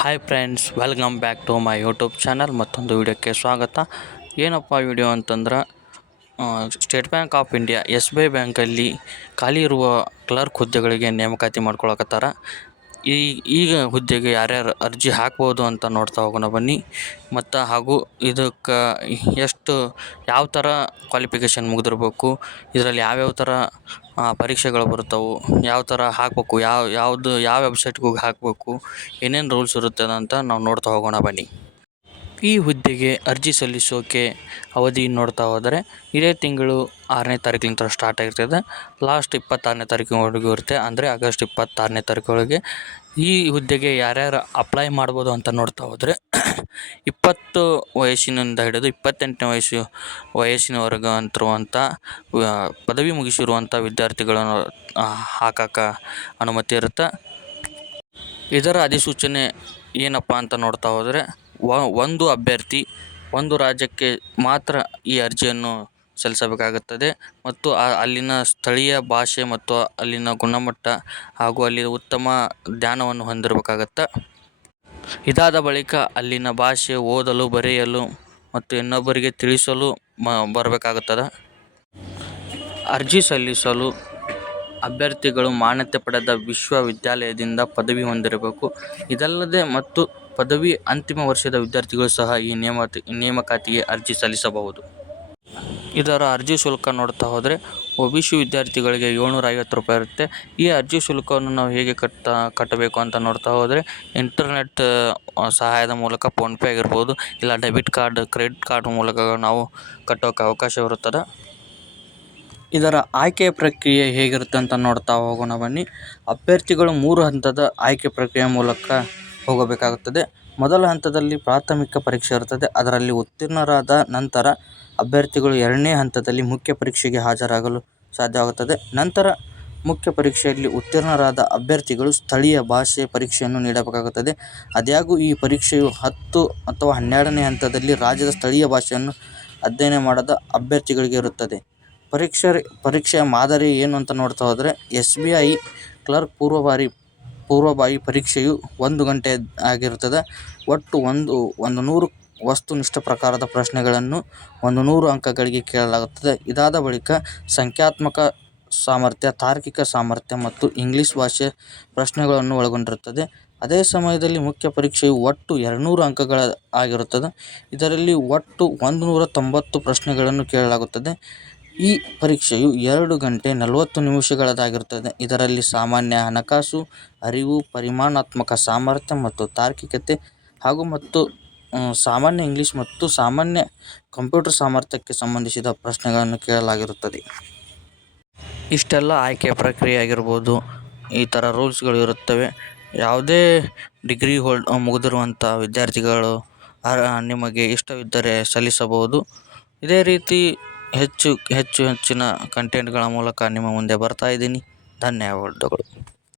Hi friends welcome back to my YouTube channel ಮತ್ತೊಂದು ವಿಡಿಯೋಕ್ಕೆ ಸ್ವಾಗತ. ಏನಪ್ಪ ವಿಡಿಯೋ ಅಂತಂದ್ರೆ State Bank of India S B I ಬ್ಯಾಂಕಲ್ಲಿ ಖಾಲಿ ಇರುವ ಕ್ಲರ್ಕ್ ಹುದ್ದೆಗಳಿಗೆ ನೇಮಕಾತಿ ಮಾಡ್ಕೊಳಕತ್ತಾರ. ಈ ಈಗ ಹುದ್ದೆಗೆ ಯಾರ್ಯಾರು ಅರ್ಜಿ ಹಾಕ್ಬೋದು ಅಂತ ನೋಡ್ತಾ ಹೋಗೋಣ ಬನ್ನಿ. ಮತ್ತು ಹಾಗೂ ಇದಕ್ಕೆ ಎಷ್ಟು ಯಾವ ಥರ ಕ್ವಾಲಿಫಿಕೇಷನ್ ಮುಗಿದಿರ್ಬೇಕು, ಇದರಲ್ಲಿ ಯಾವ್ಯಾವ ಥರ ಪರೀಕ್ಷೆಗಳು ಬರ್ತವೆ ಯಾವ ಥರ ಹಾಕಬೇಕು, ಯಾವ, ಯಾವುದು, ಯಾವ ವೆಬ್ಸೈಟ್ಗೆ ಹೋಗಿ ಹಾಕಬೇಕು, ಏನೇನು ರೂಲ್ಸ್ ಇರುತ್ತದೆ ಅಂತ ನಾವು ನೋಡ್ತಾ ಹೋಗೋಣ ಬನ್ನಿ. ಈ ಹುದ್ದೆಗೆ ಅರ್ಜಿ ಸಲ್ಲಿಸೋಕೆ ಅವಧಿ ನೋಡ್ತಾ ಹೋದರೆ ಇದೇ ತಿಂಗಳು ಆರನೇ ತಾರೀಕಿನಿಂದ ಸ್ಟಾರ್ಟ್ ಆಗಿರ್ತದೆ. ಲಾಸ್ಟ್ ಇಪ್ಪತ್ತಾರನೇ ತಾರೀಕಿನವರೆಗೂ ಇರುತ್ತೆ. ಅಂದರೆ ಆಗಸ್ಟ್ ಇಪ್ಪತ್ತಾರನೇ ತಾರೀಕೊಳಗೆ ಈ ಹುದ್ದೆಗೆ ಯಾರ್ಯಾರು ಅಪ್ಲೈ ಮಾಡ್ಬೋದು ಅಂತ ನೋಡ್ತಾ ಹೋದರೆ ಇಪ್ಪತ್ತು ವಯಸ್ಸಿನಿಂದ ಹಿಡಿದು ಇಪ್ಪತ್ತೆಂಟನೇ ವಯಸ್ಸು, ವಯಸ್ಸಿನವರೆಗೂ ಅಂತಿರುವಂಥ ಪದವಿ ಮುಗಿಸಿರುವಂಥ ವಿದ್ಯಾರ್ಥಿಗಳನ್ನು ಹಾಕಕ್ಕೆ ಅನುಮತಿ ಇರುತ್ತೆ. ಇದರ ಅಧಿಸೂಚನೆ ಏನಪ್ಪ ಅಂತ ನೋಡ್ತಾ ಹೋದರೆ ಒಂದು ಅಭ್ಯರ್ಥಿ, ಒಂದು ರಾಜ್ಯಕ್ಕೆ ಮಾತ್ರ ಈ ಅರ್ಜಿಯನ್ನು ಸಲ್ಲಿಸಬೇಕಾಗುತ್ತದೆ ಮತ್ತು ಅಲ್ಲಿನ ಸ್ಥಳೀಯ ಭಾಷೆ ಮತ್ತು ಅಲ್ಲಿನ ಗುಣಮಟ್ಟ ಹಾಗೂ ಅಲ್ಲಿ ಉತ್ತಮ ಜ್ಞಾನವನ್ನು ಹೊಂದಿರಬೇಕಾಗತ್ತೆ? ಇದಾದ ಬಳಿಕ ಅಲ್ಲಿನ ಭಾಷೆ ಓದಲು, ಬರೆಯಲು ಮತ್ತು ಇನ್ನೊಬ್ಬರಿಗೆ ತಿಳಿಸಲು ಮ, ಬರಬೇಕಾಗುತ್ತದೆ? ಅರ್ಜಿ ಸಲ್ಲಿಸಲು ಅಭ್ಯರ್ಥಿಗಳು ಮಾನ್ಯತೆ ಪಡೆದ ವಿಶ್ವವಿದ್ಯಾಲಯದಿಂದ ಪದವಿ ಹೊಂದಿರಬೇಕು. ಇದಲ್ಲದೆ ಮತ್ತು ಪದವಿ ಅಂತಿಮ ವರ್ಷದ ವಿದ್ಯಾರ್ಥಿಗಳು ಸಹ ಈ ನೇಮತಿ ನೇಮಕಾತಿಗೆ ಅರ್ಜಿ ಸಲ್ಲಿಸಬಹುದು. ಇದರ ಅರ್ಜಿ ಶುಲ್ಕ ನೋಡ್ತಾ ಹೋದರೆ ಒ ಬಿ ಸಿ ವಿದ್ಯಾರ್ಥಿಗಳಿಗೆ ಏಳ್ನೂರ ಐವತ್ತು ರೂಪಾಯಿ ಇರುತ್ತೆ. ಈ ಅರ್ಜಿ ಶುಲ್ಕವನ್ನು ನಾವು ಹೇಗೆ ಕಟ್ತಾ ಕಟ್ಟಬೇಕು ಅಂತ ನೋಡ್ತಾ ಹೋದರೆ, ಇಂಟರ್ನೆಟ್ ಸಹಾಯದ ಮೂಲಕ ಫೋನ್ಪೇ ಆಗಿರ್ಬೋದು, ಇಲ್ಲ ಡೆಬಿಟ್ ಕಾರ್ಡ್, ಕ್ರೆಡಿಟ್ ಕಾರ್ಡ್ ಮೂಲಕ ನಾವು ಕಟ್ಟೋಕ್ಕೆ ಅವಕಾಶ ಇರುತ್ತದೆ? ಇದರ ಆಯ್ಕೆ ಪ್ರಕ್ರಿಯೆ ಹೇಗಿರುತ್ತೆ ಅಂತ ನೋಡ್ತಾ ಹೋಗೋಣ ಬನ್ನಿ. ಅಭ್ಯರ್ಥಿಗಳು ಮೂರು ಹಂತದ ಆಯ್ಕೆ ಪ್ರಕ್ರಿಯೆ ಮೂಲಕ ಹೋಗಬೇಕಾಗುತ್ತದೆ. ಮೊದಲ ಹಂತದಲ್ಲಿ ಪ್ರಾಥಮಿಕ ಪರೀಕ್ಷೆ ಇರುತ್ತದೆ. ಅದರಲ್ಲಿ ಉತ್ತೀರ್ಣರಾದ ನಂತರ ಅಭ್ಯರ್ಥಿಗಳು ಎರಡನೇ ಹಂತದಲ್ಲಿ ಮುಖ್ಯ ಪರೀಕ್ಷೆಗೆ ಹಾಜರಾಗಲು ಸಾಧ್ಯವಾಗುತ್ತದೆ. ನಂತರ ಮುಖ್ಯ ಪರೀಕ್ಷೆಯಲ್ಲಿ ಉತ್ತೀರ್ಣರಾದ ಅಭ್ಯರ್ಥಿಗಳು ಸ್ಥಳೀಯ ಭಾಷೆ ಪರೀಕ್ಷೆಯನ್ನು ನೀಡಬೇಕಾಗುತ್ತದೆ. ಆದಾಗ್ಯೂ ಈ ಪರೀಕ್ಷೆಯು ಹತ್ತು ಅಥವಾ ಹನ್ನೆರಡನೇ ಹಂತದಲ್ಲಿ ರಾಜ್ಯದ ಸ್ಥಳೀಯ ಭಾಷೆಯನ್ನು ಅಧ್ಯಯನ ಮಾಡದ ಅಭ್ಯರ್ಥಿಗಳಿಗೆ ಇರುತ್ತದೆ. ಪರೀಕ್ಷೆ, ಪರೀಕ್ಷೆಯ ಮಾದರಿ ಏನು ಅಂತ ನೋಡ್ತಾ ಹೋದರೆ, ಎಸ್ ಬಿ ಐ ಕ್ಲರ್ಕ್ ಪೂರ್ವಭಾರಿ ಪೂರ್ವಭಾವಿ ಪರೀಕ್ಷೆಯು ಒಂದು ಗಂಟೆ ಆಗಿರುತ್ತದೆ. ಒಟ್ಟು ಒಂದು ಒಂದು ನೂರು ವಸ್ತುನಿಷ್ಠ ಪ್ರಕಾರದ ಪ್ರಶ್ನೆಗಳನ್ನು ಒಂದು ನೂರು ಅಂಕಗಳಿಗೆ ಕೇಳಲಾಗುತ್ತದೆ. ಇದಾದ ಬಳಿಕ ಸಂಖ್ಯಾತ್ಮಕ ಸಾಮರ್ಥ್ಯ, ತಾರ್ಕಿಕ ಸಾಮರ್ಥ್ಯ ಮತ್ತು ಇಂಗ್ಲೀಷ್ ಭಾಷೆ ಪ್ರಶ್ನೆಗಳನ್ನು ಒಳಗೊಂಡಿರುತ್ತದೆ. ಅದೇ ಸಮಯದಲ್ಲಿ ಮುಖ್ಯ ಪರೀಕ್ಷೆಯು ಒಟ್ಟು ಎರಡುನೂರು ಅಂಕಗಳ ಆಗಿರುತ್ತದೆ. ಇದರಲ್ಲಿ ಒಟ್ಟು ಒಂದು ನೂರ ತೊಂಬತ್ತು ಪ್ರಶ್ನೆಗಳನ್ನು ಕೇಳಲಾಗುತ್ತದೆ. ಈ ಪರೀಕ್ಷೆಯು ಎರಡು ಗಂಟೆ ನಲವತ್ತು ನಿಮಿಷಗಳದ್ದಾಗಿರುತ್ತದೆ. ಇದರಲ್ಲಿ ಸಾಮಾನ್ಯ ಹಣಕಾಸು, ಅರಿವು, ಪರಿಮಾಣಾತ್ಮಕ ಸಾಮರ್ಥ್ಯ ಮತ್ತು ತಾರ್ಕಿಕತೆ ಹಾಗೂ ಮತ್ತು ಸಾಮಾನ್ಯ ಇಂಗ್ಲಿಷ್ ಮತ್ತು ಸಾಮಾನ್ಯ ಕಂಪ್ಯೂಟರ್ ಸಾಮರ್ಥ್ಯಕ್ಕೆ ಸಂಬಂಧಿಸಿದ ಪ್ರಶ್ನೆಗಳನ್ನು ಕೇಳಲಾಗಿರುತ್ತದೆ. ಇಷ್ಟೆಲ್ಲ ಆಯ್ಕೆ ಪ್ರಕ್ರಿಯೆ ಆಗಿರ್ಬೋದು. ಈ ಥರ ರೂಲ್ಸ್ಗಳು ಇರುತ್ತವೆ. ಯಾವುದೇ ಡಿಗ್ರಿ ಹೋಲ್ಡ್ ಮುಗಿದಿರುವಂಥ ವಿದ್ಯಾರ್ಥಿಗಳು ನಿಮಗೆ ಇಷ್ಟವಿದ್ದರೆ ಸಲ್ಲಿಸಬಹುದು. ಇದೇ ರೀತಿ ಹೆಚ್ಚು ಹೆಚ್ಚು ಹೆಚ್ಚಿನ ಕಂಟೆಂಟ್ಗಳ ಮೂಲಕ ನಿಮ್ಮ ಮುಂದೆ ಬರ್ತಾ ಇದ್ದೀನಿ. ಧನ್ಯವಾದಗಳು.